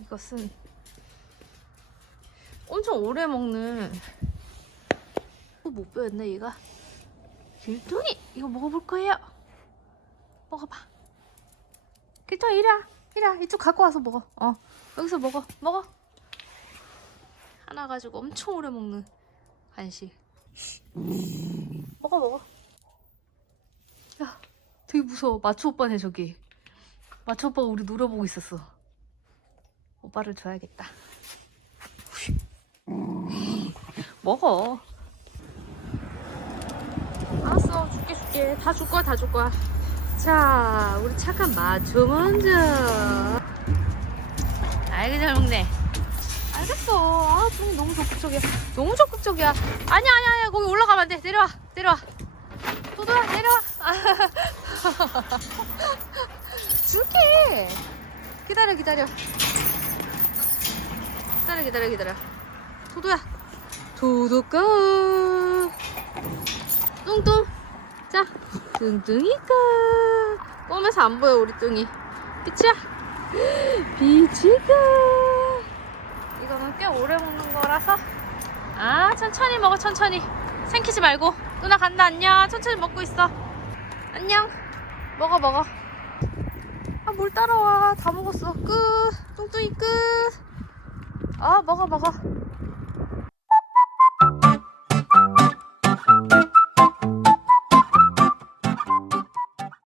이것은 엄청 오래 먹는. 또못 배웠네 얘가. 길동이! 이거 먹어볼 거예요. 먹어봐. 길동이 이리 와 이리 와. 이쪽 갖고 와서 먹어. 어 여기서 먹어 먹어. 하나 가지고 엄청 오래 먹는 간식. 먹어 먹어. 야 되게 무서워. 마초 오빠네 저기. 마초 오빠가 우리 노려보고 있었어 오빠를 줘야겠다. 먹어. 알았어 줄게 줄게. 다 줄 거야 다 줄 거야. 자 우리 착한 마초 먼저. 아이고 잘 먹네. 알겠어. 아좀 너무 적극적이야. 너무 적극적이야. 아니야 아니야 아니야. 거기 올라가면 안 돼. 내려와 내려와. 도도야 내려와. 줄게. 기다려 기다려 기다려 기다려 기다려. 도도야. 도도가 뚱뚱. 자 뚱뚱이가 껌에서 안 보여 우리 뚱이. 빛이야. 빛이가 이거는 꽤 오래 먹는 거라서. 아 천천히 먹어 천천히. 생기지 말고. 누나 간다 안녕. 천천히 먹고 있어. 안녕. 먹어 먹어. 아 뭘 따라와. 다 먹었어. 끝 뚱뚱이 끝 아 먹어 먹어